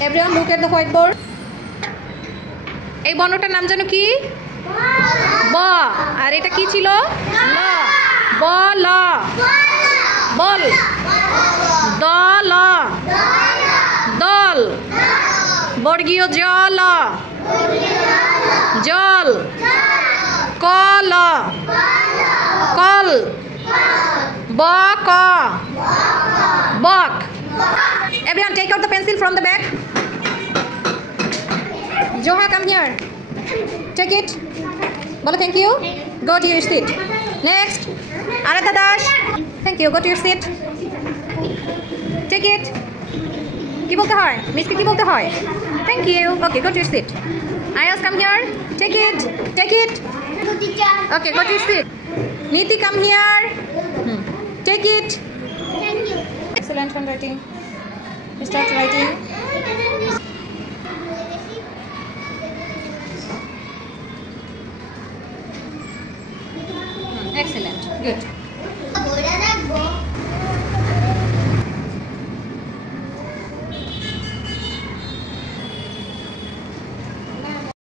Everyone look at the whiteboard. এই বর্ণটার নাম জানো কি? ব। আর এটা কি ছিল? ল। বল। বল। দল। দল। বর্গীয় জল। জল। কল। কল। বক। বক। Everyone take out the pencil from the bag. Joha, come here. Take it. Bolo thank you. Go to your seat. Next. Aradha Das. Thank you. Go to your seat. Take it. কি বলতে হয়? মিসকে কি বলতে হয়? Thank you. Okay, go to your seat. Ayaz, come here. Take it. Take it. Okay, go to your seat. Niti, come here. Take it. Thank you. Excellent handwriting. Start writing. Excellent. Good.